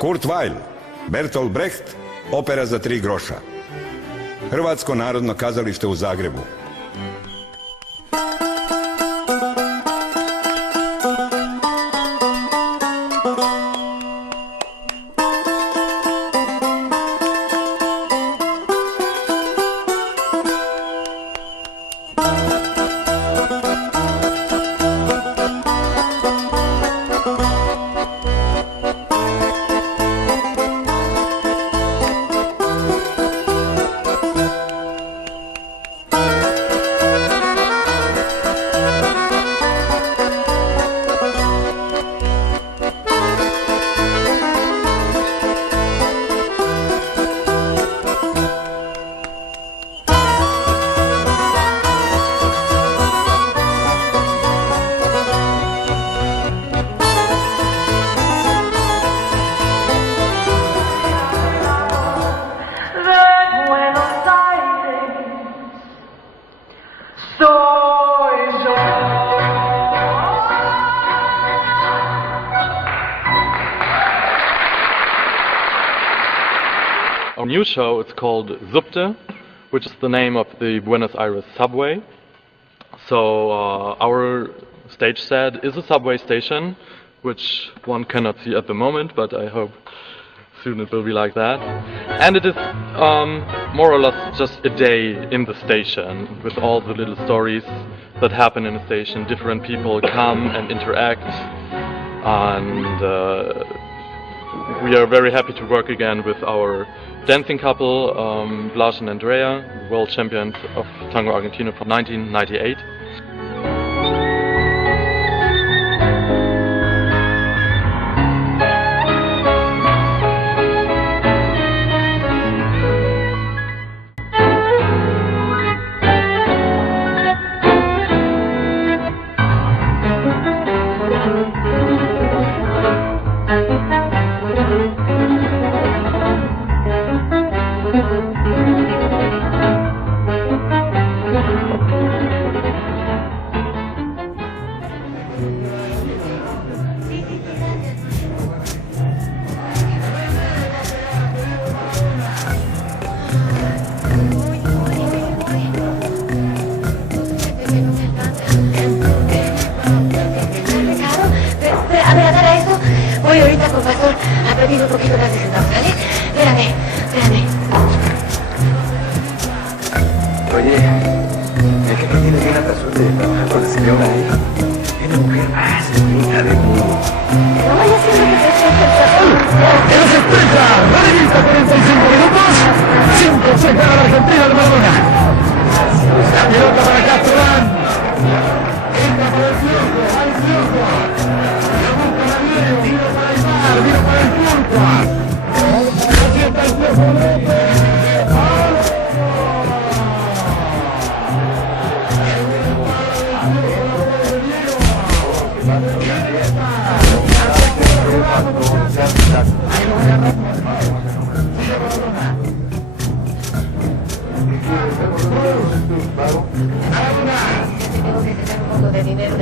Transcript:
Kurt Weill, Bertolt Brecht, opera za 3 groša. Hrvatsko narodno kazalište u Zagrebu. Our new show is called Subte, which is the name of the Buenos Aires subway. So our stage set is a subway station, which one cannot see at the moment, but I hope soon it will be like that. And it is more or less just a day in the station, with all the little stories that happen in the station. Different people come and interact, and we are very happy to work again with our dancing couple, Blas and Andrea, world champions of Tango Argentino from 1998. Voy ahorita con Pastor a pedir un poquito más de sentado, ¿vale? Espérame, espérame. Oye, el jefe tiene bien la suerte de trabajar con la señora, ¿eh? Es la mujer más bonita del mundo. No vaya siendo que te eches el sazón. ¡Que nos expresa! ¡La revista 45 minutos! 5 se gana la Argentina de Maradona. La pelota para Castrán. Entra para el Piojo, al Piojo. La busca la Diego, vino para el mar, vino para el Piojo. Así está el Piojo. Tengo que tener un poco de dinero.